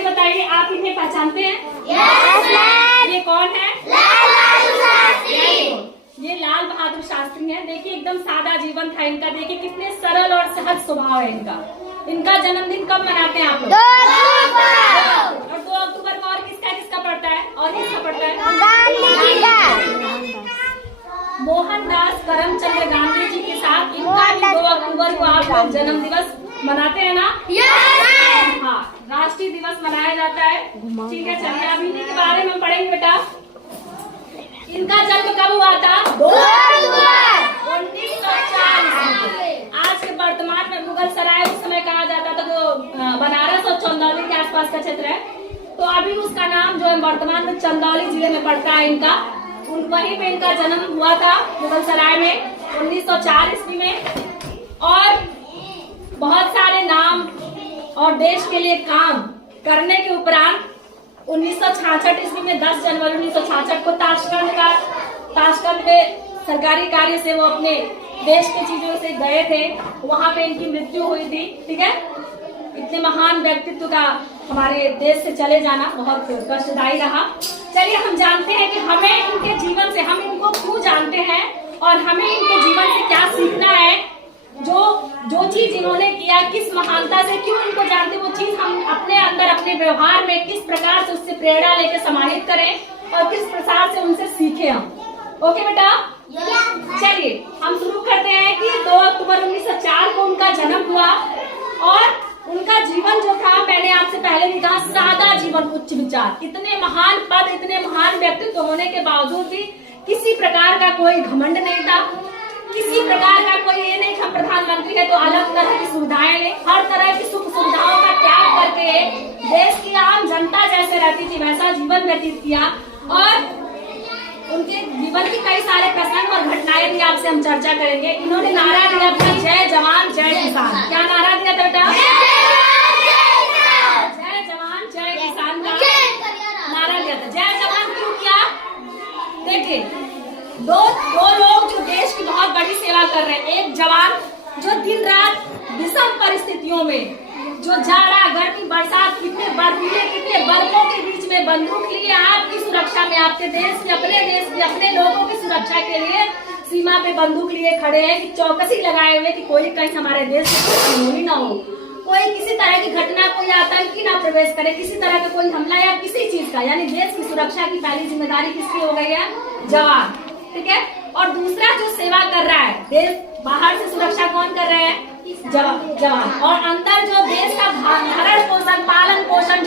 ये बताइए, आप इन्हें पहचानते हैं? ये कौन है? ये लाल बहादुर शास्त्री हैं। देखिए एकदम सादा जीवन था इनका। देखिए कितने सरल और सहज स्वभाव है इनका। इनका जन्मदिन कब मनाते हैं आप लोग? 2 अक्टूबर को। और किसका किसका पड़ता है? और किसका पड़ता है? मोहनदास करमचंद गांधी जी के साथ इनका भी 2 अक्टूबर को आप लोग जन्म दिवस मनाते हैं ना? हाँ, राष्ट्रीय दिवस मनाया जाता है। ठीक है, चलिए अब इन्हीं के बारे में पढ़ेंगे बेटा। इनका जन्म कब हुआ था? 2 अक्टूबर 1940। आज के वर्तमान में मुगल सराय उस समय कहा जाता था, जो बनारस और चंदौली के आसपास का क्षेत्र है। तो अभी उसका नाम जो है वर्तमान में चंदौली जिले में पड़ता है इनका। वहीं पे इनका जन्म हुआ था मुगल सराय में 1904 ईस्वी में। और बहुत सारे नाम और देश के लिए काम करने के उपरांत 1966 ईस्वी में 10 जनवरी 1966 को ताशकंद में सरकारी कार्य से वो अपने देश की चीजों से गए थे। वहां पे इनकी मृत्यु हुई थी। ठीक है, इतने महान व्यक्तित्व का हमारे देश से चले जाना बहुत कष्टदायी रहा। चलिए हम जानते हैं कि हमें इनके जीवन से, हम इनको क्यों जानते हैं और हमें इनके जीवन से क्या सीखना है। जो चीज इन्होंने किया, किस महानता से क्यों इनको जानते, वो चीज हम अपने अंदर अपने व्यवहार में किस प्रकार से उससे प्रेरणा लेकर समाहित करें और किस प्रकार से उनसे सीखे हम। ओके बेटा, चलिए हम शुरू करते हैं कि 2 अक्टूबर 1904 को उनका जन्म हुआ। और उनका जीवन जो था, मैंने आपसे पहले भी कहा, सादा जीवन उच्च विचार। इतने महान पद, इतने महान व्यक्तित्व होने के बावजूद भी किसी प्रकार का कोई घमंड नहीं था। किसी प्रकार का कोई ये नहीं कि हम प्रधानमंत्री है तो अलग तरह की सुविधाएं ले। हर तरह की सुख सुविधाओं का त्याग करके देश की आम जनता जैसे रहती थी वैसा जीवन व्यतीत किया। और उनके जीवन की कई सारे प्रसंग और घटनाएं भी आपसे हम चर्चा करेंगे। इन्होंने नारा दिया था, जय जवान जय किसान। क्या नारा दिया था बेटा? जय जवान जय किसान का नारा दिया था। जय जवान क्यों किया? देखिए, दो लोग जो देश की बहुत बड़ी सेवा कर रहे हैं। एक जवान जो दिन रात विषम परिस्थितियों में, जो जाड़ा गर्मी बरसात, कितने बर्फीले कितने बर्फों के बीच में बंदूक लिए आपकी सुरक्षा में, आपके देश के, अपने लोगों की सुरक्षा के लिए सीमा पे बंदूक लिए खड़े हैं कि चौकसी लगाए हुए कि कोई कहीं हमारे देश में कोई अनहोनी ना हो, कोई किसी तरह की घटना, कोई आतंकी ना प्रवेश करे, किसी तरह का कोई हमला या किसी चीज का। यानी देश की सुरक्षा की पहली जिम्मेदारी किसकी हो गई है? जवान। ठीक है, और दूसरा जो सेवा कर रहा है, देश बाहर से सुरक्षा कौन कर रहे हैं? जवान। और अंदर जो देश का भरण पोषण, पालन पोषण